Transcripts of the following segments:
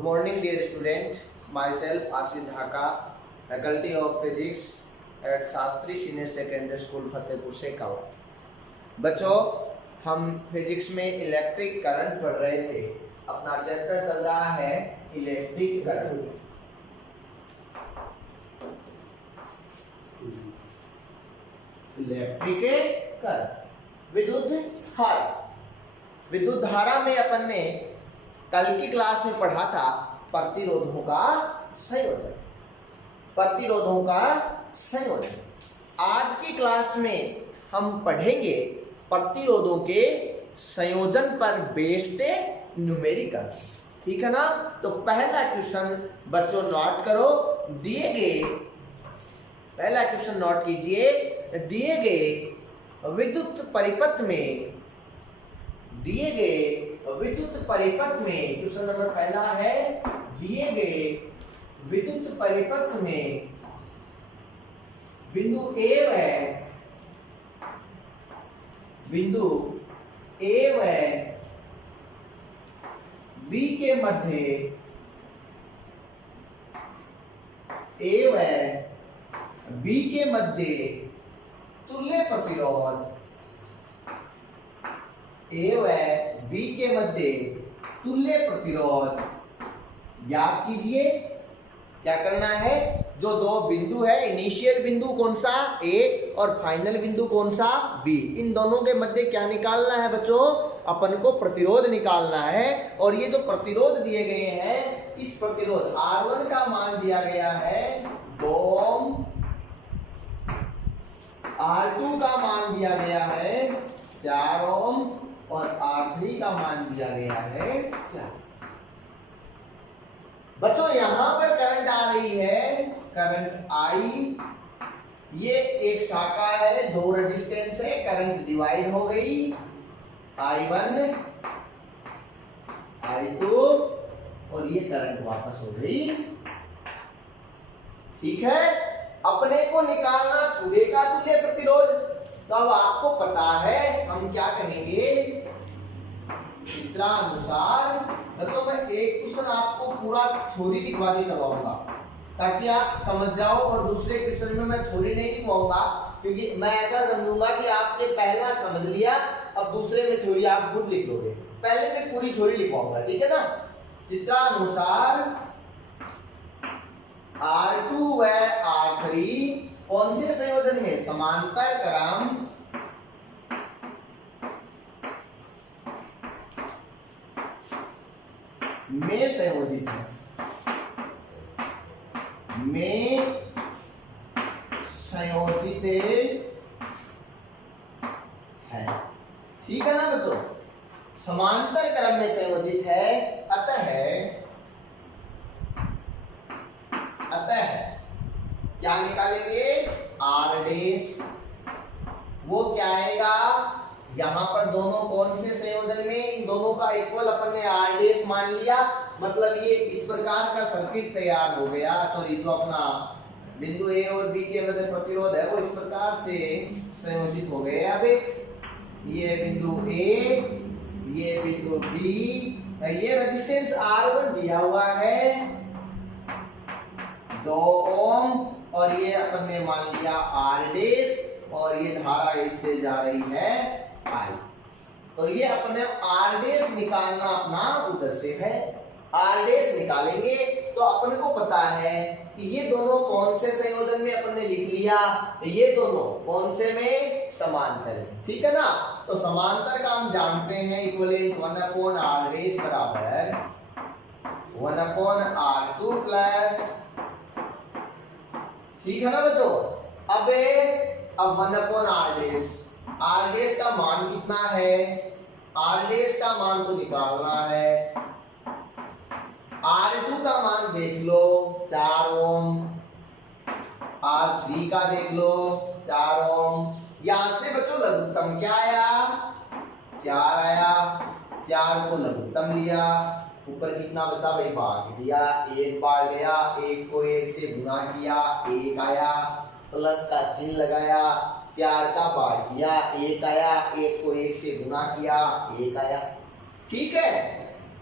Good morning, dear student. Myself Ashish Dhaka, Faculty of Physics at Shastri senior secondary school Fatehpur से कावड़। बच्चों, हम physics में इलेक्ट्रिक करंट पढ़ रहे थे। अपना चैप्टर चल रहा है इलेक्ट्रिक करंट। इलेक्ट्रिक करंट, विद्युत धारा। विद्युत धारा में अपन ने कल की क्लास में पढ़ा था प्रतिरोधों का संयोजन। प्रतिरोधों का संयोजन। आज की क्लास में हम पढ़ेंगे प्रतिरोधों के संयोजन पर बेस्ड न्यूमेरिकल्स। ठीक है ना? तो पहला क्वेश्चन बच्चों नोट करो। दिए गए पहला क्वेश्चन नोट कीजिए। दिए गए विद्युत परिपथ में क्वेश्चन नंबर पहला है, दिए गए विद्युत परिपथ में बिंदु ए व बी के मध्य तुल्य प्रतिरोध याद कीजिए। क्या करना है? जो दो बिंदु है, इनिशियल बिंदु कौन सा ए और फाइनल बिंदु कौन सा बी, इन दोनों के मध्य क्या निकालना है बच्चों? अपन को प्रतिरोध निकालना है। और ये जो प्रतिरोध दिए गए हैं, इस प्रतिरोध R1 का मान दिया गया है 2 ओम, R2 का मान दिया गया है 4 ओम और R3 का मान दिया गया है 4। बच्चों यहां पर करंट आ रही है, करंट आई। ये एक शाखा है, दो रेजिस्टेंस है, करंट डिवाइड हो गई, I1 I2 और ये करंट वापस हो गई। ठीक है? अपने को निकालना पूरे का तुल्य प्रतिरोध। तो अब आपको पता है हम क्या कहेंगे, चित्रानुसार। बच्चों मैं एक क्वेश्चन आपको पूरा थ्योरी लिखवा के करवाऊंगा ताकि आप समझ जाओ, और दूसरे क्वेश्चन में मैं थ्योरी नहीं लिखवाऊंगा क्योंकि मैं ऐसा समझूंगा कि आपने पहला समझ लिया, अब दूसरे में थ्योरी आप खुद लिख लोगे। पहले मैं पूरी थ्योरी लिखवाऊंगा, ठीक है ना? चित्रानुसार R2 व R3 कौन से संयोजन में? समांतर क्रम में संयोजित है। ठीक है ना बच्चों? समांतर क्रम में संयोजित है। अतः क्या निकालेंगे? R dash. वो क्या आएगा? यहां पर दोनों कौन से संयोजन में, इन दोनों का इक्वल अपन ने R डैश मान लिया। मतलब ये इस प्रकार का सर्किट तैयार हो गया। सॉरी, जो अपना बिंदु ए और बी के मध्य प्रतिरोध है वो इस प्रकार से संयोजित हो गए। अब ये बिंदु ए, ये बिंदु बी, ये रेजिस्टेंस R1 दिया हुआ है 2 ओम और ये अपन ने मान लिया R डैश, और ये धारा इससे जा रही है I। तो ये अपने R डैश निकालना अपना उद्देश्य है। R डैश निकालेंगे तो अपन को पता है कि ये दोनों कौन से संयोजन में अपन ने लिख लिया, ये दोनों कौन से में? समांतर में। ठीक है ना? तो समांतर का हम जानते हैं इक्विवेलेंट 1/R डैश बराबर 1/R2 प्लस। ठीक है ना बच्चों? अब 1/R डैश, R डैश का मान कितना है? R डैश का मान तो निकालना है। R2 का मान देख लो 4 ओम, R3 का देख लो 4 ओम। यहां से बच्चों लघुत्तम क्या आया? 4 आया। 4 को लघुत्तम लिया, ऊपर कितना बचा भाई? भाग दिया। 1 बार गया, 1 को 1 से गुणा किया, 1 आया, प्लस का चिन्ह लगाया, 4 का भाग दिया, 1 आया, 1 को 1 से गुणा किया, 1 आया। ठीक है?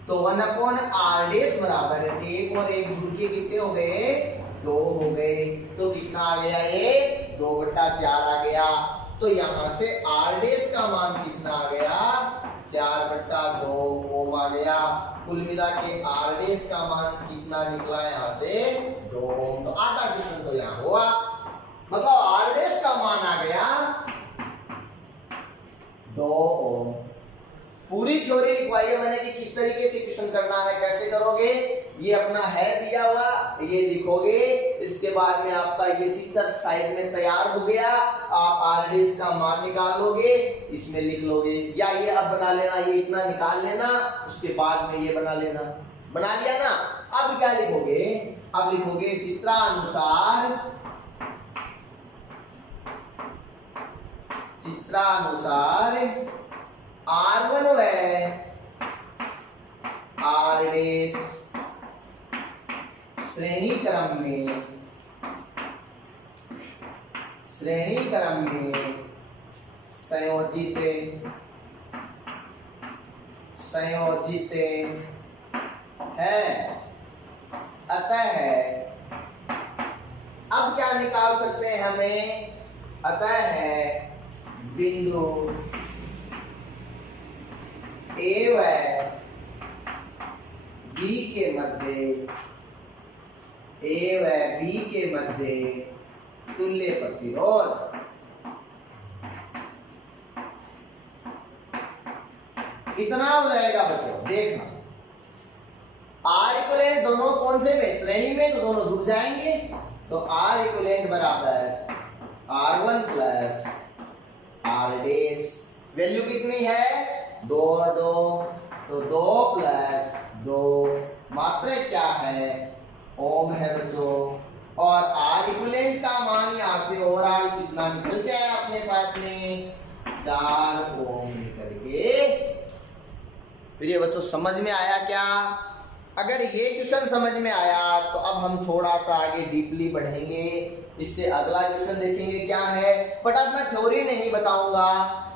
तो 1/r बराबर 1 और 1 जुड़ के कितने हो गए? 2 हो गए। तो कितना आ गया? ये 2/4 आ गया। तो यहां से r' का मान कितना आ गया? 4/2 ओम आ गया। कुल मिला के r' का मान कितना निकला यहाँ से? 2 ओम। तो आधा क्वेश्चन तो यहाँ हुआ, मतलब r' का मान आ गया 2 ओम। पूरी थ्योरी लिखवाई है मैंने कि किस तरीके से क्वेश्चन करना है, कैसे करोगे। ये अपना है दिया हुआ, ये लिखोगे। इसके बाद में आपका ये चित्र साइड में तैयार हो गया। आप r' का मान निकालोगे, इसमें लिख लोगे, या ये अब बना लेना, ये इतना निकाल लेना, उसके बाद में ये बना लेना। बना लिया ना। अब क्या लिखोगे? अब लिखोगे चित्रानुसार r1 व r' श्रेणी क्रम में संयोजित है। अतः अब क्या निकाल सकते हैं हमें? अतः बिंदु A व B के मध्य तुल्य प्रतिरोध कितना हो जाएगा बच्चों? देखना, R इक्वलेंट दोनों कौन से में? श्रेणी में, तो दोनों जुड़ जाएंगे। तो R इक्वलेंट बराबर R1 प्लस r'। वैल्यू कितनी है? 2 और 2, तो 2 प्लस 2 मात्रा क्या है? ओम है बच्चों। और R इक्वलेंट का मान यहाँ से ओवरऑल कितना निकल गया है अपने पास में? 4 ओम निकल के। फिर ये बच्चों समझ में आया क्या? अगर ये क्वेश्चन समझ में आया तो अब हम थोड़ा सा आगे डीपली बढ़ेंगे। इससे अगला क्वेश्चन देखेंगे क्या है। बट अब मैं थ्योरी नहीं बताऊंगा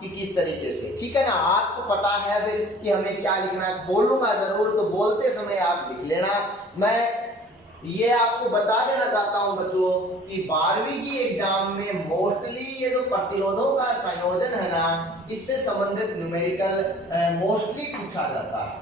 कि किस तरीके से, ठीक है ना। आपको पता है अभी कि हमें क्या लिखना है। बोलूंगा जरूर, तो बोलते समय आप लिख लेना। मैं ये आपको बता देना चाहता हूं बच्चों कि 12वीं की एग्जाम में मोस्टली ये जो प्रतिरोधों का संयोजन है ना, इससे संबंधित न्यूमेरिकल मोस्टली पूछा जाता है,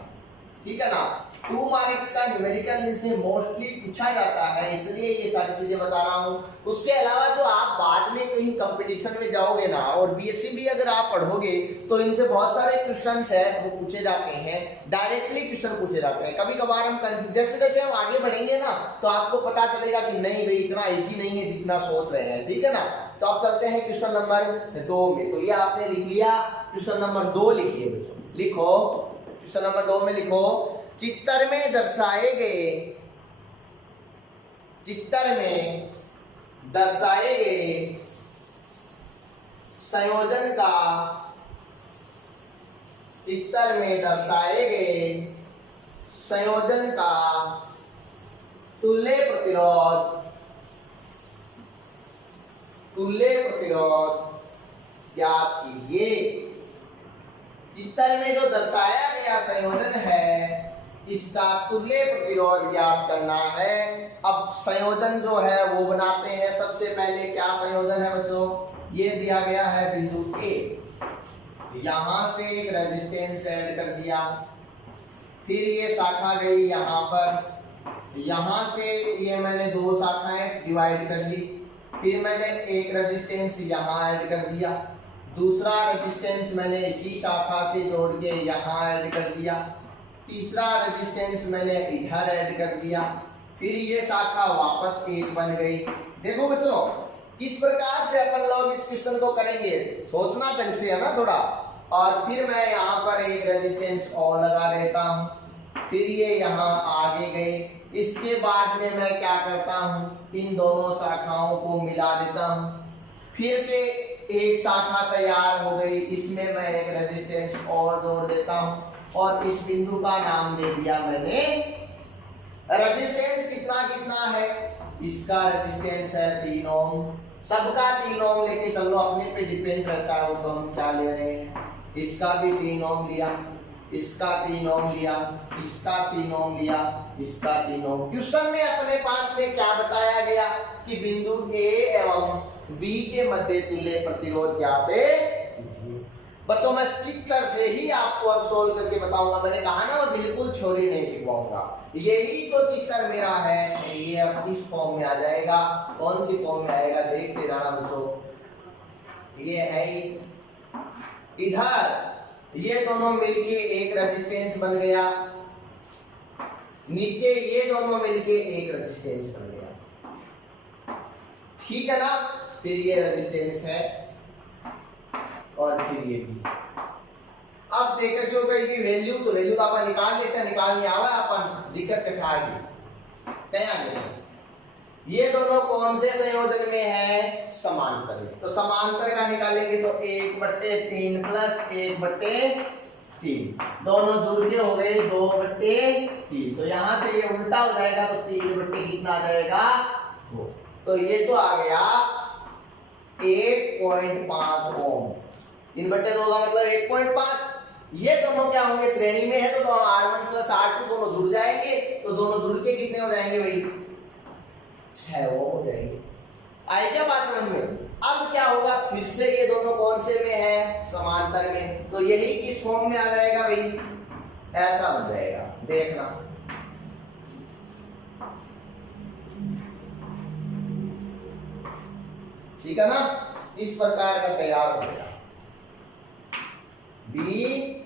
ठीक है ना। 2 मार्क्स का न्यूमेरिकल इनसे मोस्टली पूछा जाता है, इसलिए ये सारी चीजें बता रहा हूँ। उसके अलावा जो आप बाद में कहीं कंपटीशन में जाओगे ना, और बीएससी भी अगर आप पढ़ोगे, तो इनसे बहुत सारे क्वेश्चंस है वो पूछे जाते हैं, डायरेक्टली क्वेश्चन पूछे जाते हैं। कभी कभार हम जैसे जैसे हम आगे बढ़ेंगे ना, तो आपको पता चलेगा कि नहीं भाई इतना इजी नहीं है जितना सोच रहे हैं, ठीक है ना। तो अब चलते हैं क्वेश्चन नंबर 2 में। तो ये आपने लिख लिया, क्वेश्चन नंबर 2 लिखिए बच्चों। लिखो क्वेश्चन नंबर 2 में लिखो, चित्र में दर्शाए गए संयोजन का तुल्य प्रतिरोध ज्ञात कीजिए। चित्र में जो दर्शाया गया संयोजन है, इसका तुल्य प्रतिरोध ज्ञात करना है। अब संयोजन जो है वो बनाते हैं। सबसे पहले क्या संयोजन है बच्चों? ये दिया गया है बिंदु A, यहां से एक रेजिस्टेंस ऐड कर दिया, फिर ये शाखा गई यहाँ पर, यहां से ये मैंने 2 शाखाएं डिवाइड कर ली, फिर मैंने एक रेजिस्टेंस यहाँ ऐड कर दिया, दूसरा रेजिस्टेंस मैंने इसी शाखा से जोड़ के यहाँ ऐड कर दिया, तीसरा रेजिस्टेंस मैंने इधर ऐड कर दिया, फिर ये शाखा वापस एक बन गई। देखो बच्चों किस प्रकार से अपन लोग इस क्वेश्चन को करेंगे, सोचना ढंग से है ना थोड़ा। और फिर मैं यहाँ पर एक रेजिस्टेंस और लगा देता हूँ, फिर ये यहाँ आगे गए। इसके बाद में मैं क्या करता हूँ, इन दोनों शाखाओं को मिला देता हूँ, फिर से एक शाखा तैयार हो गई, इसमें मैं एक रेजिस्टेंस और जोड़ देता हूँ, और इस बिंदु का नाम दे दिया मैंने रेजिस्टेंस। कितना कितना है? इसका रेजिस्टेंस है 3 ओम, सबका 3 ओम लेके चलो, अपने पे डिपेंड करता है वो तो हम क्या ले रहे हैं। इसका भी 3 ओम लिया, इसका 3 ओम लिया, इसका 3 ओम लिया, इसका 3 ओम। क्वेश्चन में अपने पास में क्या बताया गया कि बिंदु ए एवं बी के मध्य तुल्य प्रतिरोध ज्ञात कीजिए। बच्चों मैं चित्र से ही आपको अब सोल्व करके बताऊंगा। मैंने कहा ना मैं बिल्कुल थ्योरी नहीं लिखवाऊंगा। यही तो चित्र मेरा है, ये अब इस फॉर्म में आ जाएगा। कौन सी फॉर्म में आएगा देखते जाना बच्चों। ये है इधर, ये दोनों मिलके एक रेजिस्टेंस बन गया, नीचे ये दोनों मिलके एक रेजिस्टेंस बन गया, ठीक है ना। फिर ये रेजिस्टेंस है और फिर ये भी। अब देखे सो कि वैल्यू तो अपन निकाल ले, निकालने आवा अपन दिक्कत कठाएगी क्या। ये दोनों कौन से संयोजन में है, समांतर में। तो समांतर का निकालेंगे तो 1/3 प्लस 1/3, दोनों जुड़ के हो गए 2/3। तो यहां से ये उल्टा हो जाएगा तो 3 कितना आ जाएगा 2। तो ये तो आ गया 1.5 ओम। 3/2 का मतलब 1.5। ये दोनों क्या होंगे, श्रेणी में है तो R1 प्लस R2 दोनों जुड़ जाएंगे। तो दोनों जुड़ के कितने हो जाएंगे भाई, 6 ओम हो जाएंगे। आए क्या बात समझ में। अब क्या होगा, फिर से ये दोनों कौन से में है, समांतर में। तो यही किस फॉर्म में आ जाएगा भाई, ऐसा बन जाएगा। देखना ठीक है ना, इस प्रकार का तैयार हो गया। बी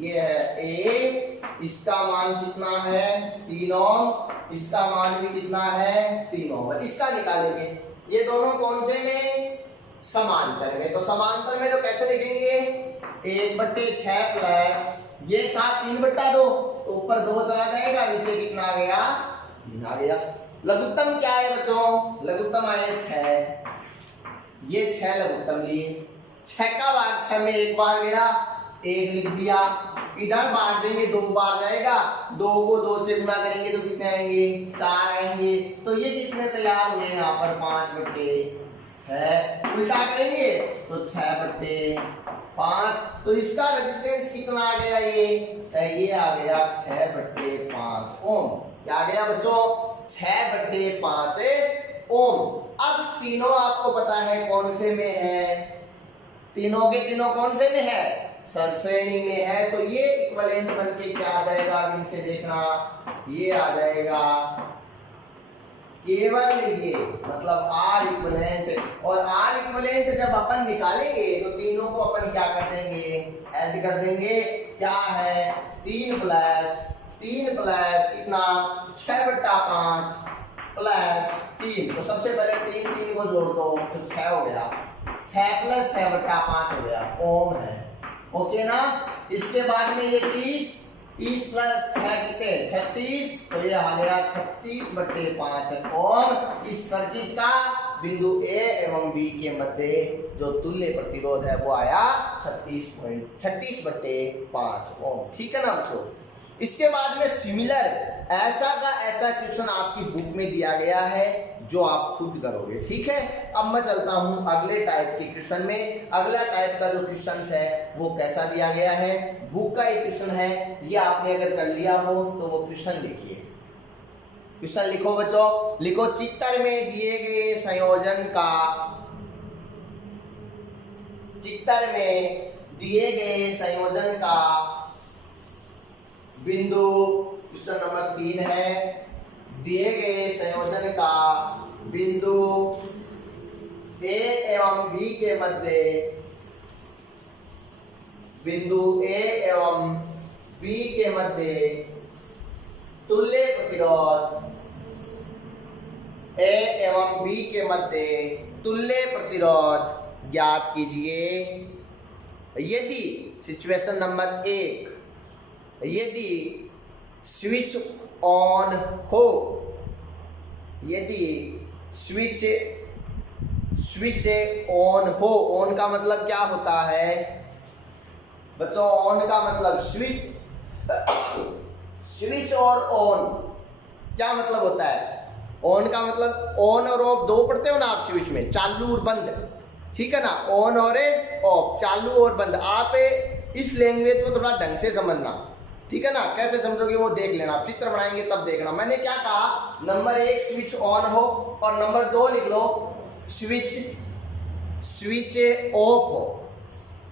ये है ए, इसका मान कितना है 3 ओम, इसका मान भी कितना है 3 ओम। इसका निकालेंगे। ये दोनों कौन से में, समांतर में। तो समांतर में तो कैसे लिखेंगे, 1/6 प्लस ये था 3/2, तो ऊपर 2 चला जाएगा, नीचे कितना आ गया 3 आ गया। लघुत्तम क्या है बच्चों, लघुत्तम आए 6। ये 6 लघुत्तम लिए, 6 का भाग 6 में एक बार गया, 1 लिख दिया। इधर बांट देंगे 2 बार जाएगा, 2 को 2 से गुना करेंगे तो कितने आएंगे 4 आएंगे। तो ये कितने तैयार हुए यहाँ पर 5/6। उल्टा करेंगे तो 6/5। तो इसका रेजिस्टेंस कितना आ गया, ये आ गया 6/5 ओम। क्या आ गया बच्चों, 6/5 ओम। अब तीनों आपको पता है कौन से में है, तीनों के तीनों कौन से में है, सरश्रेणी में है। तो ये इक्विवेलेंट बनके क्या आ जाएगा, अब इनसे देखना, ये आ जाएगा केवल ये, मतलब R इक्विवेलेंट। और R इक्विवेलेंट जब अपन निकालेंगे तो तीनों को अपन क्या कर देंगे, ऐड कर देंगे। क्या है 3 प्लस कितना 6/5 प्लस 3। तो सबसे पहले 3 को जोड़ दो तो 6 हो गया, 6 प्लस 6/5 हो गया ओम है। ओके ना। इसके बाद में ये 30 प्लस 6 कितने 36। तो ये आ गया 36/5 ओम। इस सर्किट का बिंदु ए एवं बी के मध्य जो तुल्य प्रतिरोध है वो आया 36/5 ओम। ठीक है ना बच्चों। इसके बाद में सिमिलर ऐसा का ऐसा क्वेश्चन आपकी बुक में दिया गया है जो आप खुद करोगे। ठीक है, अब मैं चलता हूं अगले टाइप के क्वेश्चन में। अगला टाइप का जो क्वेश्चन है वो कैसा दिया गया है, बुक का एक क्वेश्चन है, ये आपने अगर कर लिया हो तो वो क्वेश्चन लिखिए। क्वेश्चन लिखो बच्चों, लिखो चित्र में दिए गए संयोजन का, चित्र में दिए गए संयोजन का बिंदु, क्वेश्चन नंबर 3 है, दिए गए संयोजन का बिंदु ए एवं बी के मध्य, बिंदु ए एवं बी के मध्य तुल्य प्रतिरोध, ए एवं बी के मध्य तुल्य प्रतिरोध ज्ञात कीजिए। यदि सिचुएशन नंबर 1, यदि स्विच ऑन हो, यदि स्विच ऑन हो, ऑन का मतलब क्या होता है बच्चों, ऑन का मतलब स्विच और ऑन क्या मतलब होता है। ऑन का मतलब ऑन और ऑफ दो पढ़ते हो ना आप स्विच में, चालू और बंद। ठीक है ना, ऑन और ऑफ, चालू और बंद। आप इस लैंग्वेज को थोड़ा ढंग से समझना, ठीक है ना। कैसे समझोगे वो देख लेना, चित्र बनाएंगे तब देखना। मैंने क्या कहा, नंबर 1 स्विच ऑन हो और नंबर 2 लिख लो स्विच ऑफ हो।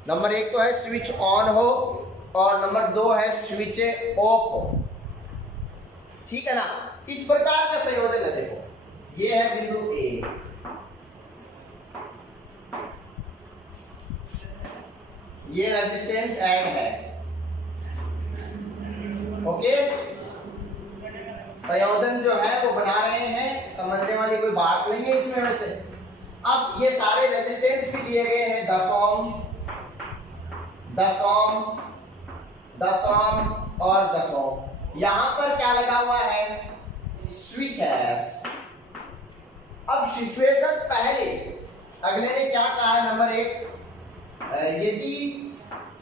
नंबर 1 तो है स्विच ऑन हो और नंबर 2 है स्विच ऑफ हो, ठीक है ना। इस प्रकार का संयोजन है। देखो ये है बिंदु ए, ये रेजिस्टेंस ऐड है, ओके। संयोजन जो है वो बना रहे हैं, समझने वाली कोई बात नहीं है इसमें वैसे। अब ये सारे रेजिस्टेंस भी दिए गए हैं, 10 ओम, 10 ओम, 10 ओम और 10 ओम। यहां पर क्या लगा हुआ है, स्विच है। अब सिचुएशन पहले, अगले ने क्या कहा है, नंबर 1, यदि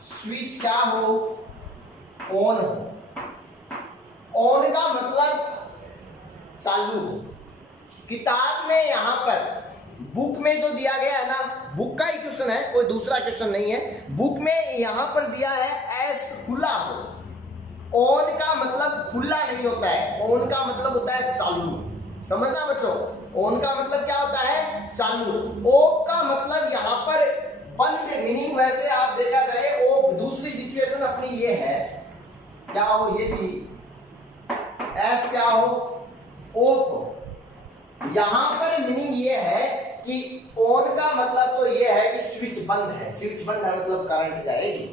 स्विच क्या हो, ऑन हो। ऑन का मतलब चालू हो। किताब में यहां पर बुक में जो दिया गया है ना, बुक का ही क्वेश्चन है, कोई दूसरा क्वेश्चन नहीं है। बुक में यहां पर दिया है एस खुला हो। ऑन का मतलब खुला नहीं होता है, ऑन का मतलब होता है चालू। समझना बच्चों, ऑन का मतलब क्या होता है, चालू। ऑफ का मतलब यहाँ पर बंद, मीनिंग वैसे आप देखा जाए ऑफ। दूसरी सिचुएशन अपनी ये है, क्या हो, यदि एस क्या हो, ऑफ हो। यहां पर मीनिंग ये है कि ऑन का मतलब तो ये है कि स्विच बंद है। स्विच बंद है मतलब करंट जाएगी,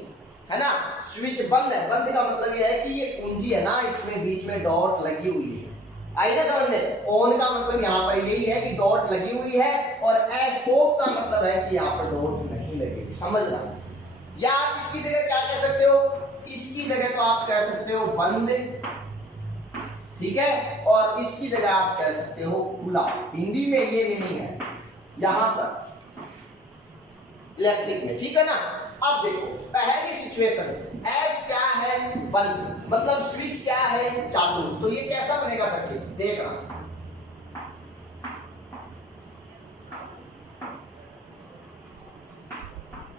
है ना। स्विच बंद है, बंद का मतलब ये है कि ये कुंजी है ना, इसमें बीच में डॉट लगी हुई है। आई ना समझ में। ऑन का मतलब यहाँ पर यही है कि डॉट लगी हुई है, और एस ऑफ का मतलब है कि यहाँ पर डॉट नहीं लगेगी। समझना। या आप इसकी जगह क्या कह सकते हो, इसकी जगह तो आप कह सकते हो बंद, ठीक है, और इसकी जगह आप कह सकते हो खुला। हिंदी में ये मीनिंग है यहां पर इलेक्ट्रिक में, ठीक है ना। अब देखो पहली सिचुएशन, एस क्या है, बंद, मतलब स्विच क्या है, चालू। तो ये कैसा बनेगा सर्किट, देखना।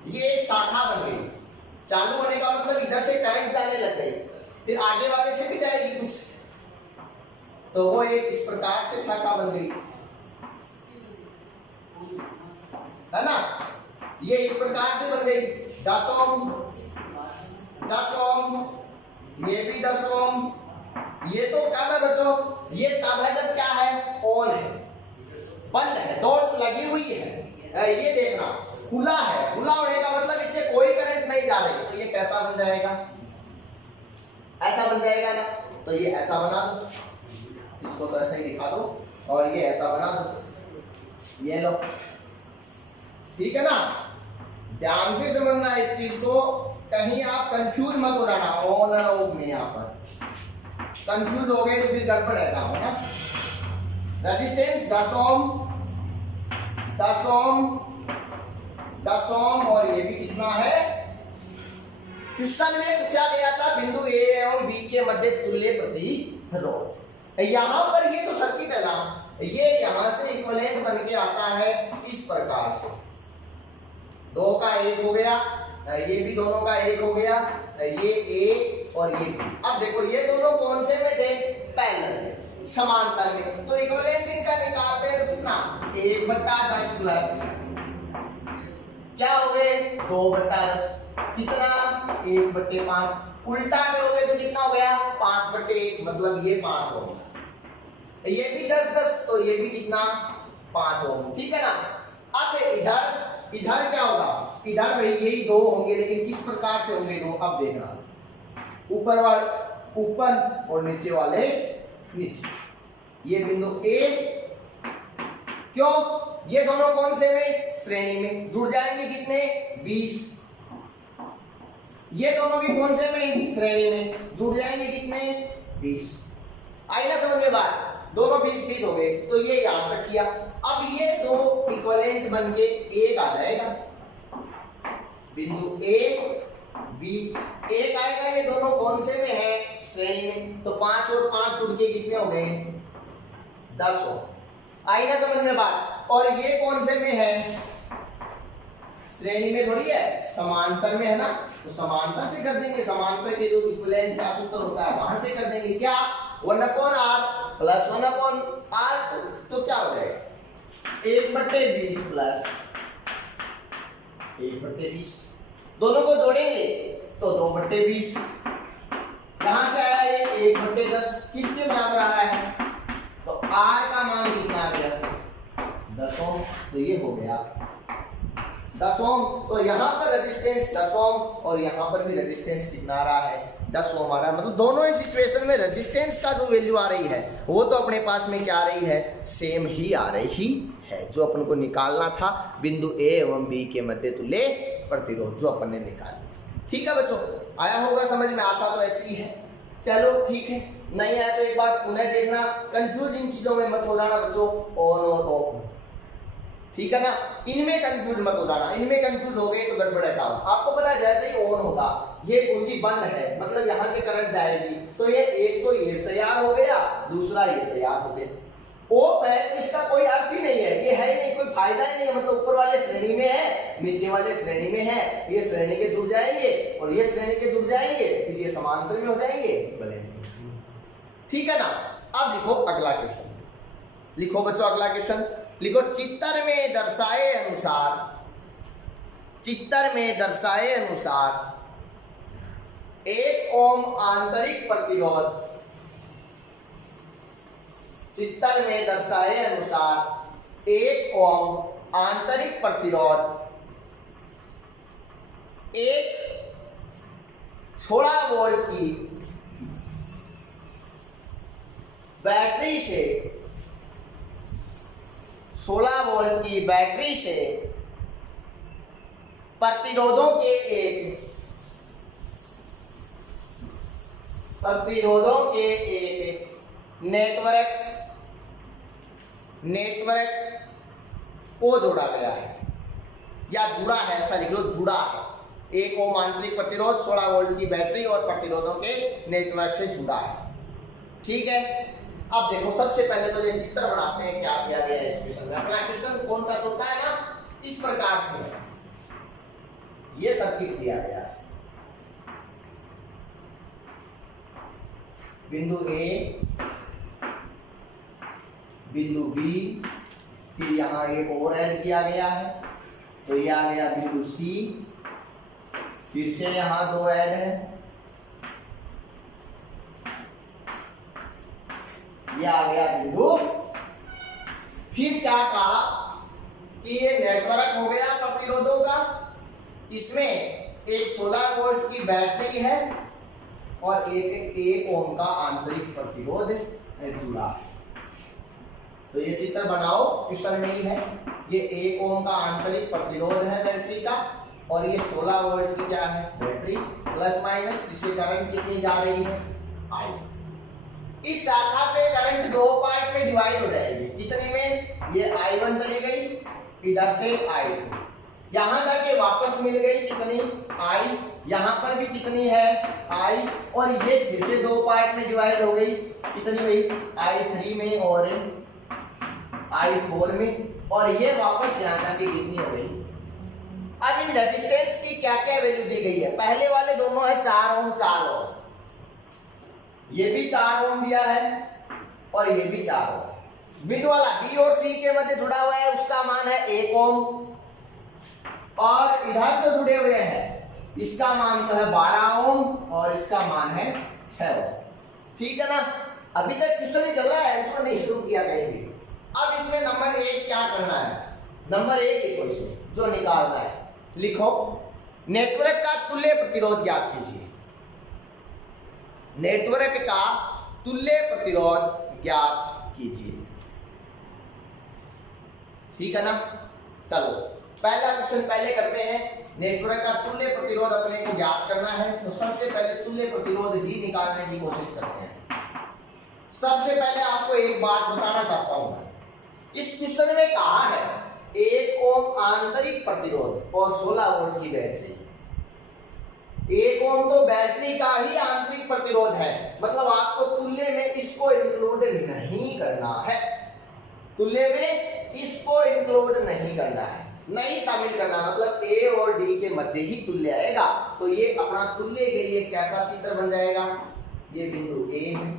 ये एक शाखा बन गई। चालू होने का मतलब इधर से करंट जाने लग गई, फिर आगे वाले से भी जाएगी कुछ, तो वो एक इस प्रकार से शाखा बन गई, है ना। ये इस प्रकार से बन गई 10 ओम, 10 ओम, ये भी 10 ओम। ये तो कब है बच्चों, ये तब है जब क्या है, ऑन है, बंद है, डॉट लगी हुई है। ये देखना खुला है, खुला होने का मतलब इससे कोई करंट नहीं जा रही, तो ये कैसा बन जाएगा, ऐसा बन जाएगा ना। तो ये ऐसा बना दो, इसको तो ऐसा ही दिखा दो, और ये ऐसा बना दो, ये लो, ठीक है ना। ध्यान से समझना इस चीज को, कहीं आप कंफ्यूज मत हो रहा ऑन और ऑफ में। यहाँ पर कंफ्यूज हो गए तो फिर गड़बड़ है काम, है ना। रेजिस्टेंस 10 ओम, 10 ओम, 10 ओम, और ये भी कितना है, क्वेश्चन में पूछा गया था बिंदु ए एवं बी के मध्य तुल्य प्रतिरोध। यहां पर ये जो सर्किट है ना, ये यहां से इक्विवेलेंट बन के आता है इस प्रकार से। 2 का 1 हो गया, ये भी दोनों का 1 हो गया, ये ए और ये बी। अब देखो ये दोनों कौन से में थे, पैरेलल में, समांतर में। तो इक्विवेलेंट इनका निकालते हैं तो कितना, 1/10 प्लस क्या हो गए, 2/10, कितना, 1/5। उल्टा करोगे तो कितना हो गया, 5/1, मतलब ये 5 हो गया। ये भी 10/10, तो ये भी कितना, 5 होगा, ठीक है ना। अब इधर क्या होगा, इधर भाई यही 2 होंगे, लेकिन किस प्रकार से होंगे 2, अब देखना। ऊपर वाले ऊपर और नीचे वाले नीचे। ये बिंदु ए, क्यों, ये दोनों कौन से में, श्रेणी में, जुड़ जाएंगे कितने, 20। ये दोनों भी कौन से में, श्रेणी में, जुड़ जाएंगे कितने, 20। आई ना समझ में बात, दोनों 20-20 हो गए, तो ये यहां तक किया। अब ये दो इक्विवेलेंट बन के एक आ जाएगा, बिंदु ए बी, एक आएगा। ये दोनों कौन से में है, श्रेणी में, तो 5 और 5 जुड़ के कितने हो गए, 10 हो। आई ना समझ में बात। और ये कौन से में है, श्रेणी में थोड़ी है, समांतर में है ना, तो समांतर से कर देंगे, समांतर के जो इक्विवेलेंट का सूत्र होता है वहां से कर देंगे। क्या 1/r प्लस 1/r, तो क्या हो जाएगा 1/20 प्लस 1/20, दोनों को जोड़ेंगे तो 2/20। कहां से आया ये 1/10, किसके बराबर आ रहा है, तो r का मान कितना आ गया 10 ओम, तो ये हो गया 10 ओम। तो यहाँ पर रेजिस्टेंस 10 ओम और यहाँ पर भी रेजिस्टेंस कितना आ रहा है 10 ओम आ रहा है। मतलब दोनों ही सिचुएशन में रेजिस्टेंस का जो वैल्यू आ रही है वो तो अपने पास में क्या आ रही है, सेम ही आ रही है। जो अपन को निकालना था बिंदु ए एवं बी के मध्य तुल्य प्रतिरोध, जो अपन ने निकाल लिया। ठीक है बच्चों, आया होगा समझ में, आशा तो ऐसी ही है। चलो ठीक है, नहीं आया तो एक बार पुनः देखना, कंफ्यूज इन चीजों में मत हो जाना बच्चों, ऑन और ऑफ, ठीक है ना, इनमें कंफ्यूज मत हो जाना। इनमें कंफ्यूज हो गए तो गड़बड़ है काम। आपको पता है जैसे ही ऑन होगा ये कुंजी बंद है, मतलब यहाँ से करंट जाएगी, तो ये एक तो ये तैयार हो गया, दूसरा ये तैयार हो गया। ऑफ है तो इसका कोई अर्थ ही नहीं है, ये है ही नहीं, कोई फायदा ही नहीं है। मतलब ऊपर वाले श्रेणी में है, नीचे वाले श्रेणी में है, ये श्रेणी के जुड़ जाएंगे और ये श्रेणी के जुड़ जाएंगे, फिर ये समांतर में हो जाएंगे, भले ठीक है ना। अब लिखो अगला क्वेश्चन, लिखो बच्चों अगला क्वेश्चन, लिखो चित्र में दर्शाए अनुसार, चित्र में दर्शाए अनुसार 1 ओम आंतरिक प्रतिरोध, चित्र में दर्शाए अनुसार 1 ओम आंतरिक प्रतिरोध एक 16 वोल्ट की बैटरी से, 16 वोल्ट की बैटरी से प्रतिरोधों के एक नेटवर्क को जोड़ा गया है, या जुड़ा है, ऐसा लिख लो, जुड़ा है। 1 ओम आंतरिक प्रतिरोध 16 वोल्ट की बैटरी और प्रतिरोधों के नेटवर्क से जुड़ा है। ठीक है, अब देखो सबसे पहले तो ये चित्र बनाते हैं, क्या दिया गया है इस क्वेश्चन में। अपना क्वेश्चन कौन सा होता है ना, इस प्रकार से ये सर्किट दिया गया है, बिंदु ए, बिंदु बी, फिर यहाँ एक और ऐड किया गया है, तो ये आ गया बिंदु सी, फिर से यहाँ 2 ऐड है, ये आ गया बिंदु। फिर क्या कहा कि ये नेटवर्क हो गया प्रतिरोधों का, इसमें एक 16 वोल्ट की बैटरी है और एक 1 ओम का आंतरिक प्रतिरोध जुड़ा। तो ये चित्र बनाओ, क्वेश्चन में ही है, ये 1 ओम का आंतरिक प्रतिरोध है बैटरी का, और ये 16 वोल्ट की क्या है बैटरी, प्लस माइनस, जिससे करंट कितनी जा रही है आई। इस शाखा पे करंट 2 पार्ट में डिवाइड हो जाएगी, कितने में, ये I1 चली गई, इधर से I2, यहां जाके वापस मिल गई कितनी I, यहां पर भी कितनी है I, और ये फिर से 2 पार्ट में डिवाइड हो गई, कितनी हुई I3 में और I4 में, और ये वापस यहां जाके कितनी हो गई। अब इन रेजिस्टेंस की क्या क्या वैल्यू दी गई है, पहले वाले दोनों है 4 ओम 4 ओम, ये भी 4 ओम दिया है और ये भी 4 ओम। मिड वाला बी और सी के मध्य जुड़ा हुआ है, उसका मान है 1 ओम, और इधर जो जुड़े हुए हैं इसका मान तो है 12 ओम और इसका मान है 6 ओम। ठीक है ना, अभी तक क्वेश्चन ही चल रहा है, इसको नहीं शुरू किया कहीं भी। अब इसमें नंबर 1 क्या करना है, नंबर 1 लिखो, इसमें जो निकालना है लिखो, नेटवर्क का तुल्य प्रतिरोध ज्ञात कीजिए, नेटवर्क का तुल्य प्रतिरोध ज्ञात कीजिए। ठीक है ना, चलो पहला क्वेश्चन पहले करते हैं। नेटवर्क का तुल्य प्रतिरोध अपने को ज्ञात करना है, तो सबसे पहले तुल्य प्रतिरोध ही निकालने की कोशिश करते हैं। सबसे पहले आपको एक बात बताना चाहता हूं मैं, इस क्वेश्चन में कहा है 1 ओम आंतरिक प्रतिरोध और 16 वोल्ट की बैटरी। 1 ओम तो बैटरी का ही आंतरिक प्रतिरोध है, मतलब आपको तुल्य में इसको इंक्लूड नहीं करना है, तुल्य में इसको इंक्लूड नहीं करना है। नहीं शामिल करना, मतलब ए और डी के मध्य ही तुल्य आएगा। तो ये अपना तुल्य के लिए कैसा चित्र बन जाएगा, ये बिंदु ए है,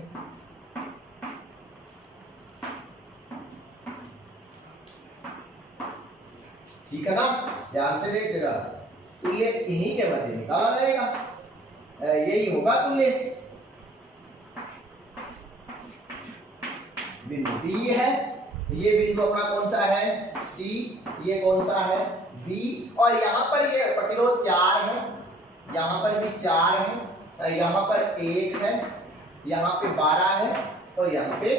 ठीक है ना, ध्यान से देख देगा, तुल्य इन्हीं के मध्य निकाला जाएगा, यही होगा तुल्य। बिंदु बी है, ये बिंदु अपना कौन सा है, सी, ये कौन सा है, बी, और यहाँ पर ये प्रतिरोध 4 है, यहाँ पर भी 4 है, यहाँ पर 1 है, यहाँ पे 12 है, और यहाँ पे,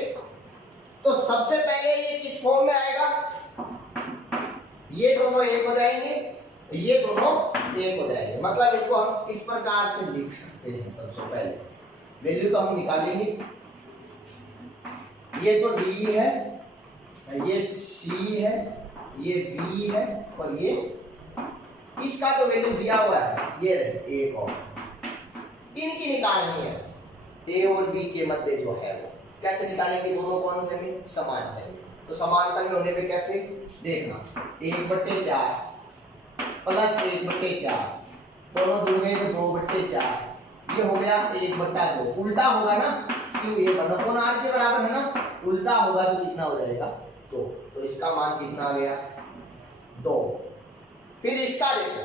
तो सबसे पहले ये किस फॉर्म में आएगा, ये दोनों एक हो जाएंगे, ये दोनों एक हो जाएंगे, मतलब इसको हम इस प्रकार से लिख सकते हैं। सबसे पहले वैल्यू तो हम निकालेंगे, ये तो डी है, ये सी है, ये बी है, और ये इसका तो वैल्यू दिया हुआ है, ये एक और इनकी निकालनी है, ए और बी के मध्य जो है वो कैसे निकालेंगे, दोनों कौन से में समांतर में, तो समांतर में होने पे कैसे देखना, 1/4 प्लस 1/4, दोनों जुड़ गए तो 2/4, ये हो गया 1/2, उल्टा होगा ना, क्यों ये घनकोण r के बराबर है ना, उल्टा होगा तो कितना हो जाएगा 2, तो इसका मान कितना आ गया 2। फिर इसका देखो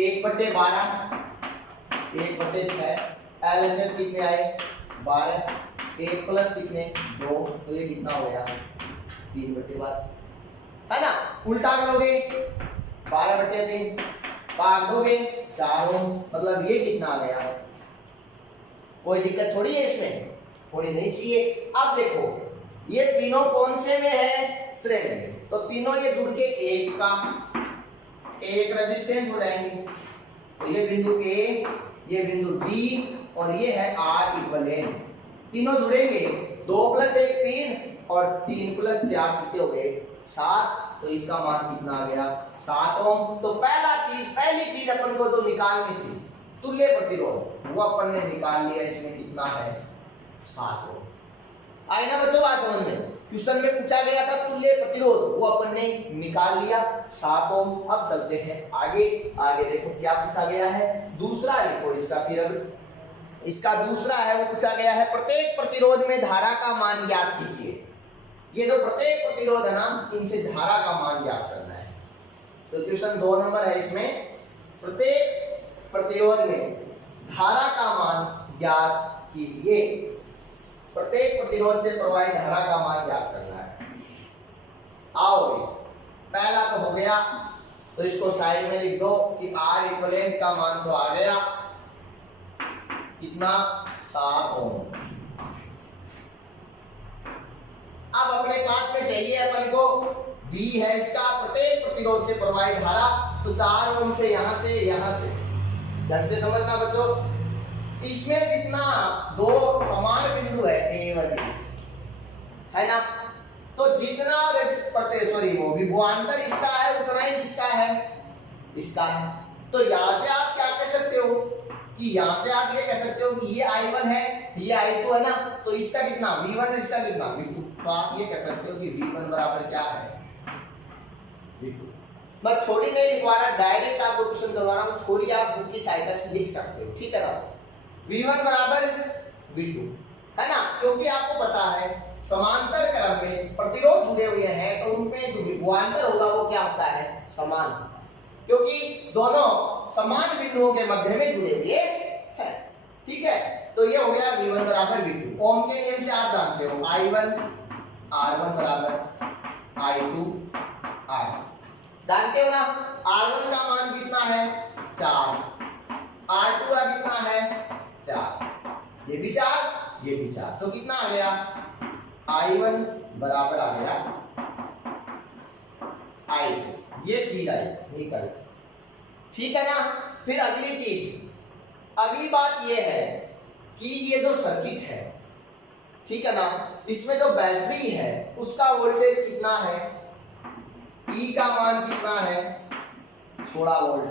1/12, 1/6, LHS कितने आए 12, 1 प्लस कितने 2, तो ये कितना हो गया 3/12, है ना, उल्टा करोगे 12/3, भाग दोगे 4 ओम, मतलब ये कितना आ गया, कोई दिक्कत थोड़ी है इसमें, थोड़ी नहीं चाहिए। अब देखो ये तीनों कौन से में है, श्रेणी में, तो तीनों ये जुड़ के एक का एक रेजिस्टेंस हो जाएंगे, तो ये बिंदु ए, ये बिंदु डी, और ये है आर इक्विवेलेंट, तीनों जुड़ेंगे, 2 + 1 3, और 3 + 4 कितने हो गए 7, तो इसका मान कितना आ गया 7 ओम। तो पहली चीज अपन को जो निकालनी थी तुल्य प्रतिरोध, वो अपन ने निकाल लिया, इसमें कितना है 7 ओम। आए ना बच्चों बात समझ में, क्वेश्चन में पूछा गया था तुल्य प्रतिरोध, वो अपन ने निकाल लिया 7 ओम। अब चलते हैं आगे, आगे देखो क्या पूछा गया है, दूसरा लिखो इसका, फिर अब इसका दूसरा है वो पूछा गया है, प्रत्येक प्रतिरोध में धारा का मान ज्ञात कीजिए। ये जो प्रत्येक प्रतिरोध है ना, इनसे धारा का मान ज्ञात करना है। तो क्वेश्चन 2 नंबर है इसमें, प्रत्येक प्रतिरोध में धारा का मान ज्ञात कीजिए, प्रत्येक प्रतिरोध से प्रवाहित धारा का मान ज्ञात करना है। आओगे, पहला तो हो गया, तो इसको साइड में लिख दो कि आर इक्विवेलेंट का मान तो आ गया कितना 7 ओम। अब अपने पास में चाहिए अपन को V है इसका, प्रत्येक प्रतिरोध से प्रवाहित धारा, तो 4 ओम से यहां से ढंग से समझना बच्चों, इसमें जितना 2 समान बिंदु है A और B, है ना, तो जितना वो विभवांतर इसका है उतना ही किसका है, इसका है। तो यहां से आप क्या कह सकते हो कि यहां से आप ये कह सकते हो कि ये I1 है, ये I2 है ना, तो इसका कितना V1 है, इसका कितना V2, तो आप ये कह सकते हो कि V1 बराबर क्या है V2। मैं थोड़ी नहीं लिखवा रहा, डायरेक्ट आपको क्वेश्चन करवा रहा हूँ, थोड़ी आप बुक की सहायता से लिख सकते हो, ठीक है ना, V1 बराबर V2, है ना, क्योंकि आपको पता है समांतर क्रम में प्रतिरोध जुड़े हुए हैं तो उनमें जो विभवांतर होगा वो क्या होता है, समान होता है, क्योंकि दोनों समान बिंदुओं के मध्य में जुड़े हुए हैं, ठीक है। तो ये हो गया V1 बराबर V2। ओम के नियम से आप जानते हो I1 R1 बराबर I2 R, जानते हो ना, R1 का मान कितना है 4, R2 का कितना है 4, ये भी 4, ये भी 4, तो कितना आ गया I1 बराबर आ गया I2, ये चीज आई निकल, ठीक है ना। फिर अगली चीज, अगली बात ये है कि ये जो सर्किट है, ठीक है ना, इसमें जो बैटरी है उसका वोल्टेज कितना है, E का मान कितना है 16 वोल्ट,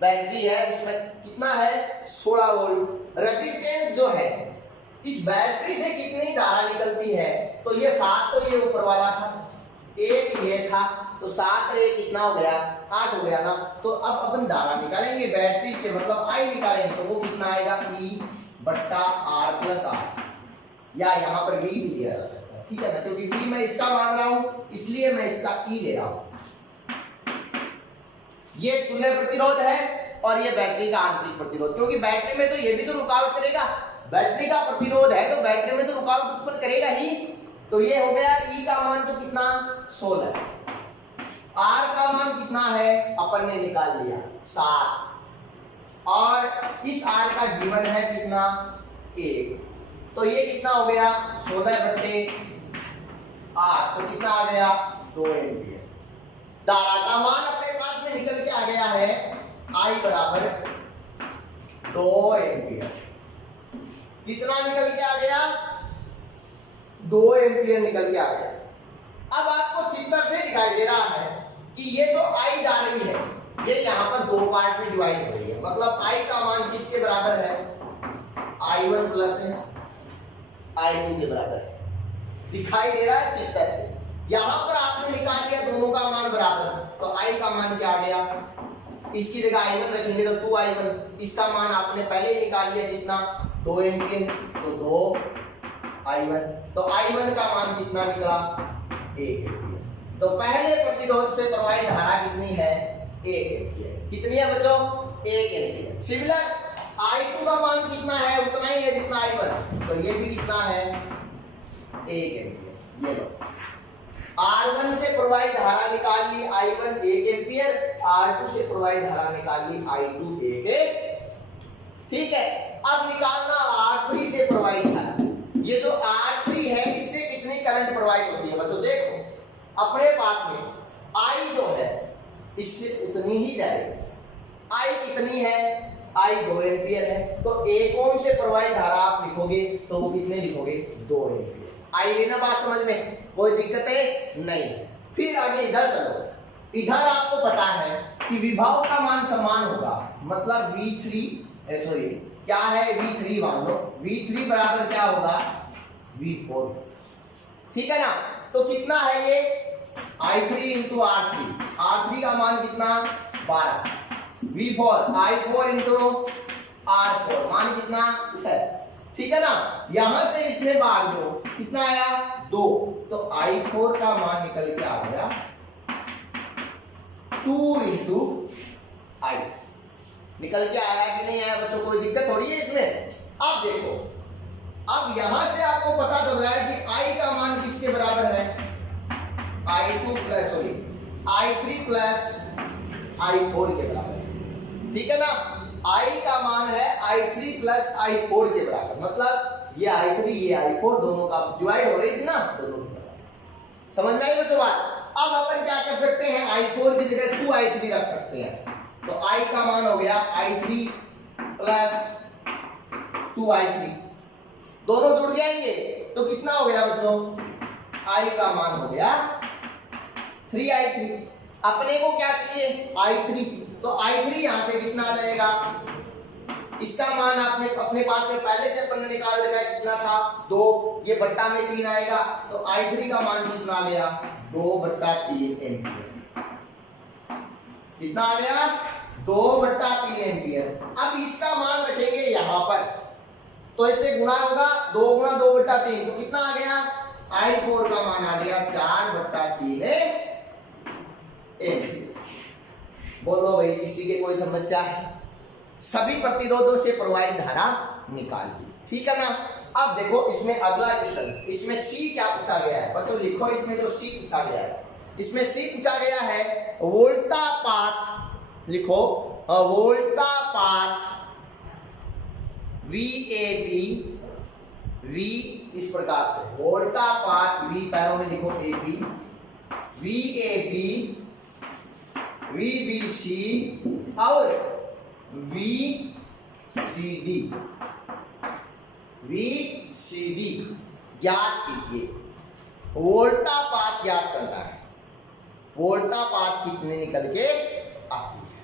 बैटरी है उसमें कितना है 16 वोल्ट। रेजिस्टेंस जो है इस बैटरी से कितनी धारा निकलती है, तो ये 7 तो ये ऊपर वाला था, 1 ये था, तो 7 और 1 कितना हो गया, 8 हो गया ना। तो अब अपन धारा निकालेंगे बैटरी से, मतलब आई निकालेंगे, तो वो कितना आएगा, E/R+R, या यहाँ पर V भी दिया जा सकता है, ठीक है ना, क्योंकि V मैं इसका मान रहा हूँ इसलिए मैं इसका E ले रहा हूँ। ये तुल्य प्रतिरोध है और ये बैटरी का आंतरिक प्रतिरोध, क्योंकि बैटरी में तो ये भी तो रुकावट करेगा, बैटरी का प्रतिरोध है तो बैटरी में तो रुकावट उत्पन्न करेगा ही। तो ये हो गया, E का मान तो कितना 16, R का मान कितना है अपन ने निकाल लिया 7, और इस R का जीवन है कितना 1, तो ये कितना हो गया 16/8, तो कितना आ गया 2 एम्पीयर। धारा का मान अपने पास में निकल के आ गया है I बराबर 2 एम्पीयर। कितना निकल के आ गया, 2 एम्पीयर निकल के आ गया। अब आपको चित्र से दिखाई दे रहा है कि ये जो I जा रही है ये यहाँ पर 2 पार्ट में डिवाइड हो रही है, मतलब I का मान किसके बराबर है, I1 प्लस है I2 के बराबर है, दिखाई दे रहा है चित्र से। यहाँ पर आपने निकाल लिया दोनों का मान बराबर, तो I का मान क्या आ गया, इसकी जगह I1 रखेंगे तो 2I1, इसका मान आपने पहले निकाल लिया कितना 2 एम्पीयर, तो 2I1, तो I1 का मान कितना निकला 1 एम्पीयर। तो पहले प्रतिरोध से प्रवाहित धारा कितनी है 1 एम्पीयर। कितनी है बच्चों 1 एम्पीयर। सिमिलर I2 का मान कितना है, उतना ही है जितना I1, तो ये भी कितना है 1 एम्पीयर। ये लो, R1 से प्रवाहित धारा निकाल ली I1 1 एम्पीयर, R2 से प्रवाहित धारा निकाल ली I2 1, ठीक है। अब निकालना R3 से प्रवाहित धारा। ये जो R3 है इससे कितनी करंट प्रवाहित होती है बच्चों, देखो अपने पास में I जो है इससे उतनी ही जाएगी। I कितनी है, I 2 एम्पीयर है, तो 1 ओम से प्रवाहित धारा आप लिखोगे तो वो कितने लिखोगे 2 एम्पीयर। आई लेना बात समझ में, कोई दिक्कत है नहीं। फिर आगे इधर चलो, इधर आपको पता है कि विभव का मान समान होगा, मतलब V3 सॉरी क्या है V3 मान लो, V3 बराबर क्या होगा V4, ठीक है ना। तो कितना है ये I3 इंटू R3, R3 का मान कितना 12, V4 I4 इंटू R4 मान कितना 6, ठीक है ना। यहां से इसमें भाग दो, कितना आया 2, तो I4 का मान निकल के आ गया 2 इंटू I3। निकल के आया कि नहीं आया बच्चों, कोई दिक्कत थोड़ी है इसमें। अब देखो, अब यहां से आपको पता चल रहा है कि I का मान किसके बराबर है, I2 plus sorry I3 plus I4 के बराबर है, ठीक है ना। I का मान है I3 प्लस I4 के बराबर, मतलब ये I3 ये I4 दोनों का डिवाइड हो रही थी ना, दोनों के बराबर। समझ में आई बच्चों बात। अब अपन क्या कर सकते हैं, I4 की जगह 2I3 रख सकते हैं, तो I का मान हो गया I3 प्लस 2I3, दोनों जुड़ जाएंगे तो कितना हो गया बच्चों, I का मान हो गया 3I3। अपने को क्या चाहिए I3, तो I3 यहां से कितना आ जाएगा, इसका मान आपने अपने पास में पहले से अपन ने निकाल रखा है, कितना था 2, ये बट्टा में 3 आएगा, तो I3 का मान कितना आ गया 2/3 एम्पीयर। कितना आ गया 2/3 एम्पीयर। अब इसका मान रखेंगे यहां पर, तो इससे गुणा होगा, 2 गुणा 2/3, तो कितना आ गया I4 का मान आ गया 4/3 एम्पीयर। बोलो भाई किसी के कोई समस्या है, सभी प्रतिरोधों से प्रवाहित धारा निकाल ली, ठीक है ना। अब देखो इसमें अगला क्वेश्चन, इसमें सी क्या पूछा गया है बच्चों, लिखो इसमें जो सी पूछा गया है, इसमें सी पूछा गया है वोल्टापात, लिखो वोल्टापात VAB, V इस प्रकार से वोल्टापात V पैरों में लिखो AB, VAB VBC और VCD ज्ञात कीजिए। वोल्टापात ज्ञात करना है, वोल्टापात कितने निकल के आती है,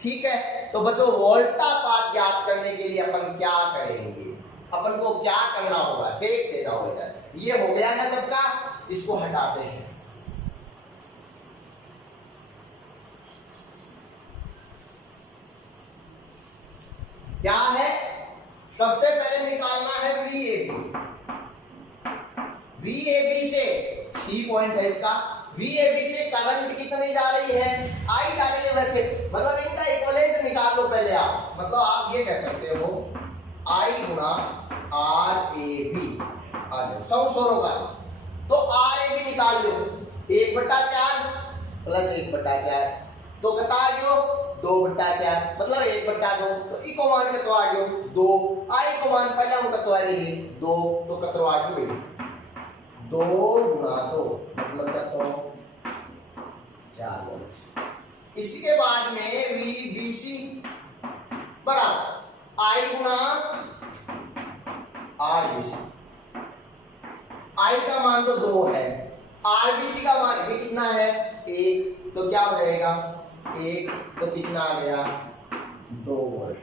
ठीक है। तो बच्चों वोल्टापात ज्ञात करने के लिए अपन क्या करेंगे, अपन को क्या करना होगा देखते जाओ बेटा। ये हो गया ना सबका, इसको हटाते हैं, सबसे पहले निकालना है VAB। VAB से C पॉइंट है इसका, VAB से करंट कितनी जा रही है, I जा रही है वैसे, मतलब इनका इक्विवेलेंट निकाल लो पहले आप। मतलब आप ये कह सकते हो I गुणा RAB, सौरों का। तो RAB निकाल लो, 1/4 प्लस 1/4, तो कितना आ गयो 2/4, मतलब 1/2। तो ई को मान कितना आ गयो 2, I को मान पहले हम कितना लिखे 2, तो कितना आ गयो भाई 2 गुणा 2, मतलब कितना 4 वोल्ट। इसके बाद में VBC बराबर I गुणा RBC। I का मान तो 2 है, RBC का मान ये कितना है 1, तो क्या हो जाएगा 1, तो कितना आ गया 2 वोल्ट।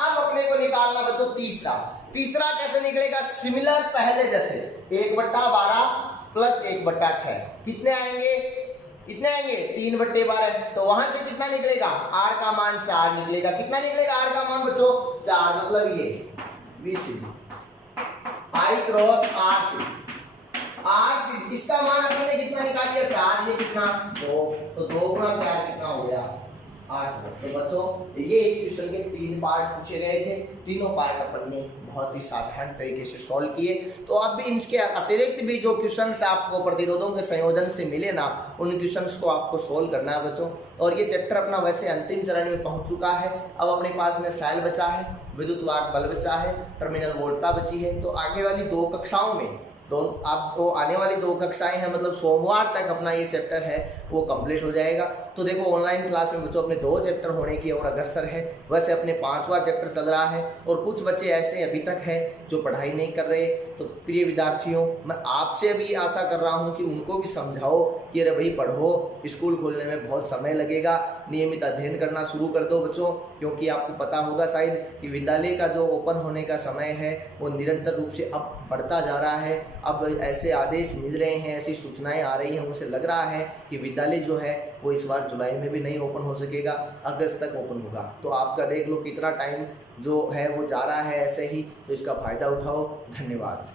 अब अपने को निकालना बच्चों तीसरा कैसे निकलेगा, सिमिलर पहले जैसे 1/12 प्लस 1/6 कितने आएंगे 3/12। तो वहां से कितना निकलेगा, R का मान 4 निकलेगा। कितना निकलेगा R का मान बच्चों 4, मतलब ये VC I क्रॉस RC, इसका मान अपने कितना निकाल लिया 4, ये कितना 2, तो 2 गुणा 4 कितना हो गया 8 वोल्ट। तो बच्चों ये इस क्वेश्चन के 3 पार्ट पूछे गए थे, तीनों पार्ट अपन ने बहुत ही साधारण तरीके से सॉल्व किए। तो अब भी इसके अतिरिक्त भी जो क्वेश्चंस आपको प्रतिरोधों के संयोजन से मिले ना, उन क्वेश्चंस को आपको सोल्व करना है बच्चों। और ये चैप्टर अपना वैसे अंतिम चरण में पहुंच चुका है। अब अपने पास में सेल बचा है, विद्युत वाहक बल बचा है, टर्मिनल वोल्टता बची है। तो आगे वाली 2 कक्षाओं में तो आपको आने वाली 2 कक्षाएं हैं, मतलब सोमवार तक अपना ये चैप्टर है वो कंप्लीट हो जाएगा। तो देखो ऑनलाइन क्लास में बच्चों अपने 2 चैप्टर होने की और अग्रसर है, वैसे अपने 5वां चैप्टर चल रहा है। और कुछ बच्चे ऐसे अभी तक हैं जो पढ़ाई नहीं कर रहे। तो प्रिय विद्यार्थियों, मैं आपसे अभी आशा कर रहा हूँ कि उनको भी समझाओ कि अरे भाई पढ़ो, स्कूल खोलने में बहुत समय लगेगा, नियमित अध्ययन करना शुरू कर दो बच्चों। क्योंकि आपको पता होगा शायद कि विद्यालय का जो ओपन होने का समय है वो निरंतर रूप से अब बढ़ता जा रहा है। अब ऐसे आदेश मिल रहे हैं, ऐसी सूचनाएं आ रही हैं, उनसे लग रहा है कि विद्यालय जो है वो इस बार जुलाई में भी नहीं ओपन हो सकेगा, अगस्त तक ओपन होगा। तो आपका देख लो कितना टाइम जो है वो जा रहा है ऐसे ही, तो इसका फ़ायदा उठाओ। धन्यवाद।